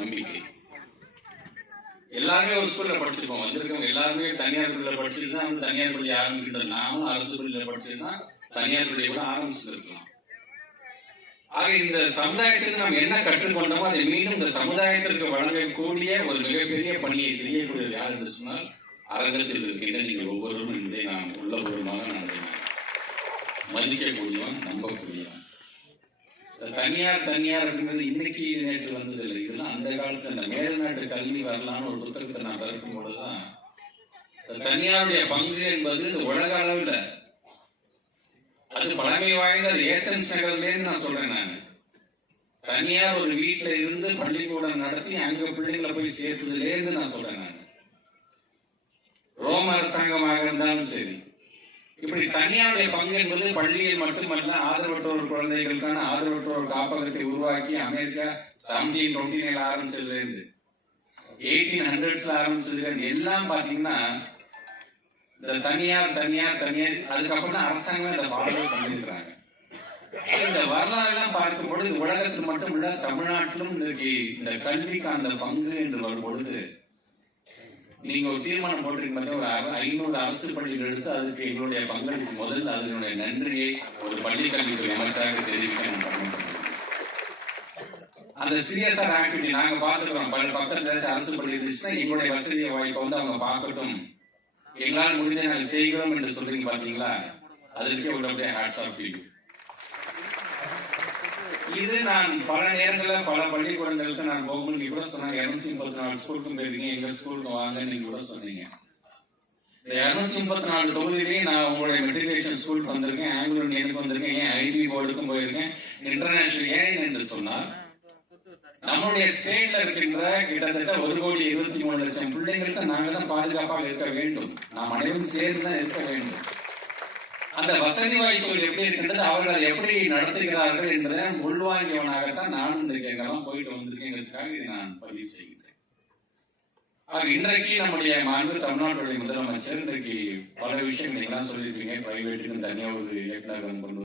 நம்பிக்கை. எல்லாருமே ஒரு ஸ்கூல்ல படிச்சிருக்கோம், வந்திருக்கவங்க எல்லாருமே தனியார் பள்ளியில படிச்சுட்டு தான் வந்து தனியார் பள்ளி ஆரம்பிக்கின்ற நாமும் அரசு பள்ளியில படிச்சுட்டு தான் தனியார் பள்ளியை கூட ஆரம்பிச்சிருக்கலாம். ஆக இந்த சமுதாயத்துக்கு நாம் என்ன கற்றுக்கொண்டோமோ அதை மீண்டும் இந்த சமுதாயத்திற்கு வழங்கக்கூடிய ஒரு மிகப்பெரிய பணியை செய்யக்கூடியது யார் என்று சொன்னால் அரங்கத்தில் இருக்கின்ற நீங்கள் ஒவ்வொருவரும் என்பதை நாம் உள்ளபூர்வமாக நான் மதிக்கக்கூடியவன், நம்பக்கூடியவன். தனியார் தனியார் அப்படிங்கிறது இன்னைக்கு நேற்று வந்ததில்லை. இதெல்லாம் அந்த காலத்துல இந்த மேல்நாட்டு கல்வி வரலான்னு ஒரு புத்தகத்தை நான் பிறக்கும் பொழுதுதான் தனியாருடைய பங்கு என்பது உலக அளவில் அது பழமை வாய்ந்த ஏத்தன்ஸ் நகர்லேருந்து நான் சொல்றேன். நான் தனியார் ஒரு வீட்டுல இருந்து பள்ளிக்கூடம் நடத்தி அங்க பிள்ளைங்களை போய் சேர்த்ததுலேருந்து நான் சொல்றேன். நான் ரோம அரசாங்கமாக இருந்தாலும் சரி, இப்படி தனியாருடைய பங்கு என்பது பள்ளியில் மட்டுமல்ல, ஆதரவற்றோர் குழந்தைகளுக்கான ஆதரவற்றோர் காப்பகத்தை உருவாக்கி அமெரிக்கா 1729 ஆரம்பிச்சதுல இருந்து 1800s ஆரம்பிச்சதுல இருந்து எல்லாம் பாத்தீங்கன்னா இந்த தனியார் தனியார் தனியார் அதுக்கப்புறம் தான் அரசாங்கம் இந்த ஃபாலோ பண்ணிருக்கிறாங்க. இந்த வரலாறு எல்லாம் பார்க்கும் பொழுது உலகத்தில் மட்டும் இல்ல, தமிழ்நாட்டிலும் இன்றைக்கு இந்த கல்விக்கு அந்த பங்கு என்று வரும் பொழுது நீங்க ஒரு தீர்மானம் போட்டிருக்கீங்க, ஒரு 500 அரசு பள்ளிகள் எடுத்து அதுக்கு எங்களுடைய பங்களிப்பு முதல்ல அதனுடைய நன்றியை ஒரு பள்ளிக்கல்வித்துறை அமைச்சராக தெரிவிக்க அந்த சிஎஸ்ஆர் ஆக்டிவிட்டி நாங்க பார்த்துக்கிறோம். பக்கத்துல அரசு பள்ளி இருந்துச்சுன்னா எங்களுடைய வசதி வாய்ப்பை வந்து அவங்க பார்க்கட்டும், எங்களால் முடிஞ்ச நாங்கள் செய்கிறோம் என்று சொல்றீங்க பாத்தீங்களா, அதற்கே ஒரு ஹேட்ஸ் ஆஃப் டு யூ. இது நான் பல நேரங்களில் பல பள்ளிக்கூடங்களுக்கு நான் போகும்போது நீங்க கூட சொன்னாங்க 234 ஸ்கூலுக்கும் போயிருக்கீங்க, எங்க ஸ்கூலுக்கு வாங்க நீங்க கூட சொன்னீங்க. இந்த 234 தொகுதியிலேயே நான் உங்களுடைய மெட்ரிகுலேஷன் ஸ்கூலுக்கு வந்திருக்கேன், ஆங்கிலோ இந்தியனுக்கு வந்திருக்கேன், ஏன் ஐபி போர்டுக்கும் போயிருக்கேன், இன்டர்நேஷனல். ஏன் என்று சொன்னால் நம்மளுடைய ஸ்டேட்ல இருக்கின்ற கிட்டத்தட்ட 1,23,00,000 பிள்ளைங்களுக்கு நாங்க தான் பாதுகாப்பாக இருக்க வேண்டும், நாம் அனைவரும் சேர்ந்து தான் இருக்க வேண்டும். அந்த வசதி வாய்ப்புகள் எப்படி இருக்கின்றது, அவர்கள் அதை எப்படி நடத்துகிறார்கள் என்பதை உள்வாங்கியவனாகத்தான் நான் இன்றைக்கு எங்கெல்லாம் போயிட்டு வந்திருக்கேங்கிறதுக்காக இதை நான் பதிவு செய்கிறேன். இன்றைக்கு நம்முடைய மாண்பு தமிழ்நாட்டுடைய முதலமைச்சர் இன்றைக்கு பல விஷயங்கள் எல்லாம் சொல்லியிருப்பீங்க, பிரைவேட்டுக்கு தனியாக ஒரு இயக்குநரகம் கொண்டு